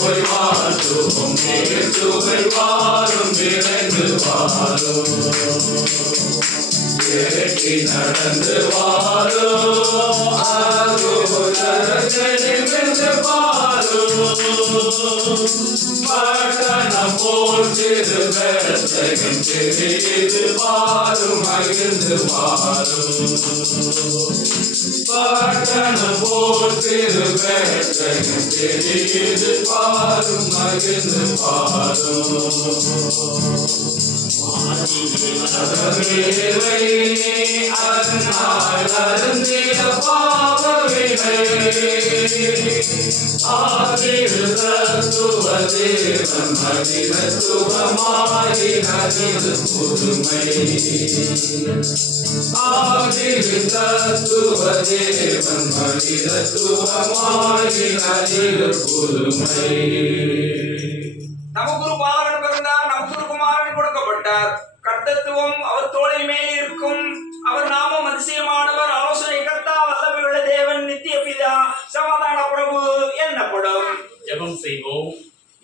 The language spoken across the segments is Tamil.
போய் வாழ்த்துவோம் இயேசுவை வாரும் விரைந்து வாரும் ஏற்றி நடந்து வாரும் நிமிர்ந்து வாரும் பட்டணம் போல் திருவேற்றையும் தெரிந்து வாரும் மகிழ்ந்து வாரும் பட்டணம் போல் திருவேற்றையும் தெரிந்து வாரும் மகிழ்ந்து வாரும் அருநாள் அருந்திய பாவவினை ஆதிருத்துவதேவன் மனிதத்துவமாய் நதிது புதுமை ஆதிருத்துவதேவன் மனிதத்துவமாய் நதிது புதுமை. நமக்கு ஒரு பாலகன் பிறந்தார், நமக்கு ஒரு குமாரன் கொடுக்கப்பட்டார். கர்த்தத்துவம் அவர் தோளின் மேல் இருக்கும். அவர் நாமம் அதிசயமானவர், ஆலோசனை கர்த்தா, வல்லமை உள்ள தேவன், நித்திய பிதா, சமாதான பிரபு என்னப்படும். ஜெபம் செய்வோம்.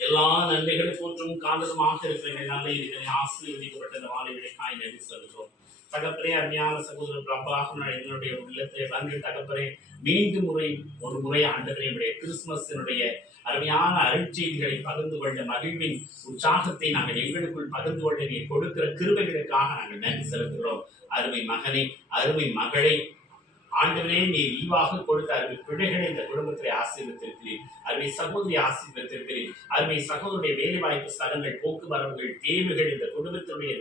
எல்லா நன்மைகளும் போற்றும் காரணமாக இருக்கிற நல்ல இதனை ஆசீர்வதிக்கப்பட்ட இந்த மாலை விடைக்காய் நன்றி சொல்கிறோம். தகப்பரே, அருமையான சகோதரர் பிரபாக எங்களுடைய உள்ளத்திலே வந்து தகப்பரே மீண்டும் ஒரு முறை ஆண்டவரே கிறிஸ்துமஸினுடைய அருமையான அருட்செய்திகளை பகிர்ந்து கொண்ட மகிழ்வின் உற்சாகத்தை நாங்கள் எங்களுக்குள் பகிர்ந்து கொண்ட நீ கொடுக்கிற கிருபைகளுக்காக நாங்கள் நன்றி செலுத்துகிறோம். அருமை மகனை, அருமை மகளை ஆண்டவரே நீர் ஈவாக கொடுத்த அருமை பிள்ளைகளை இந்த குடும்பத்திலே ஆசீர்வதித்திருக்கிறீர். அருமை சகோதரி ஆசீர்வதித்திருக்கிறீர். அருமை சகோதரிய வேலைவாய்ப்பு ஸ்தலங்கள், போக்குவரவுகள், தேவைகள், இந்த குடும்பத்தினுடைய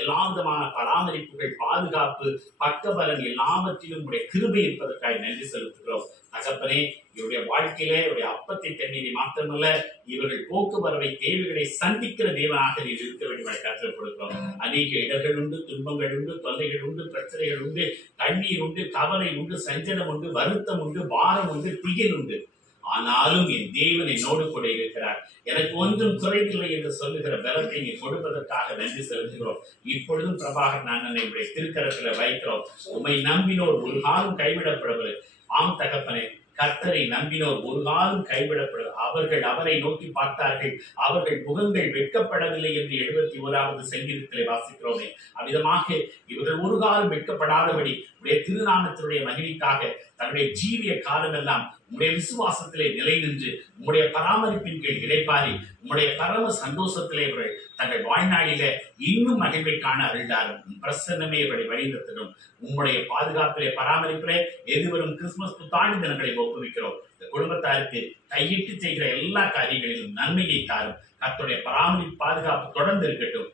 எல்லா விதமான பராமரிப்புகள், பாதுகாப்பு, பக்கபலன் எல்லாவற்றிலும் உடைய கிருபை இருப்பதற்காக நன்றி செலுத்துகிறோம். தகப்பனே, இவருடைய வாழ்க்கையிலே இவருடைய அப்பத்தை தண்ணீரை மாத்திரமல்ல, இவர்கள் போக்குவரவை தேவைகளை சந்திக்கிற தேவனாக நீர் இருக்க வேண்டும் என கற்றுக் கொடுக்கிறோம். அநேக இடர்கள் உண்டு, துன்பங்கள் உண்டு, தொல்லைகள் உண்டு, பிரச்சனைகள் உண்டு, கண்ணீர் உண்டு, கவலை உண்டு, சஞ்சலம் உண்டு, வருத்தம் உண்டு, பாரம் உண்டு, திகில் உண்டு. ஆனாலும் என் தேவன் என்னோடு கூட இருக்கிறார், எனக்கு ஒன்றும் குறைவில்லை என்று சொல்லுகிற பலத்தை நீ கொடுப்பதற்காக நன்றி செலுத்துகிறோம். இப்பொழுதும் பிரபாகர் நான் என்னுடைய திருக்கரத்தில் வைக்கிறோம். உம்மை நம்பினோர் ஒரு காலம் கைவிடப்படவில்லை. ஆம் தகப்பனே, கர்த்தரை நம்பினோர் ஒரு காலம் கைவிடப்படும். அவர்கள் அவரை நோக்கி பார்த்தார்கள், அவர்கள் முகங்கள் வெட்கப்படவில்லை என்று 71வது சங்கீதத்திலே வாசிக்கிறோமே. அவ்விதமாக இவர்கள் ஒரு காலம் வெட்கப்படாதபடி உடைய திருநாமத்தினுடைய மகிழ்ச்சிக்காக தன்னுடைய ஜீவிய காலமெல்லாம் உம்முடைய விசுவாசத்திலே நிலை நின்று உம்முடைய பராமரிப்பின் கீழ் இளைப்பாரி உம்முடைய பரம சந்தோஷத்திலே இவர்கள் தங்கள் வாழ்நாளிலே இன்னும் மகிழ்வை காண அருள்தாரும். பிரசன்னமே இவர்களை வழிநடத்தணும். உம்முடைய பாதுகாப்பிலே பராமரிப்பிலே எதிர்வரும் கிறிஸ்துமஸ் புத்தாண்டு தினங்களை ஒப்புவிக்கிறோம். இந்த குடும்பத்தாருக்கு கையிட்டு செய்கிற எல்லா காரியங்களிலும் நன்மையை தாரும். கர்த்தருடைய பராமரிப்பு பாதுகாப்பு தொடர்ந்து இருக்கட்டும்.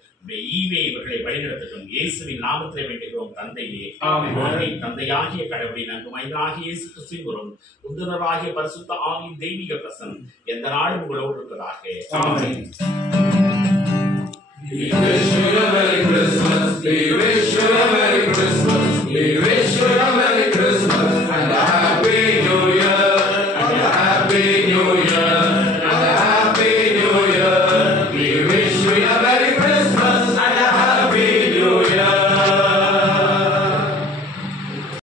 ஈவே இவர்களை வழிநடத்தட்டும். இயேசுவின் நாமத்திலே வேண்டுகிறோம் தந்தையே. தந்தையாகிய கடவுளை நன்கு மைந்தனாகிய இயேசு கிறிஸ்துவின் உந்துனராகிய பரிசுத்த ஆவியின் தெய்வீக பிரசன்னம் எந்த நாளும் உங்களோடு இருப்பதாக. We wish you a Merry Christmas. We wish you a Merry Christmas. We wish you a Merry Christmas and a Happy New Year and a Happy New Year.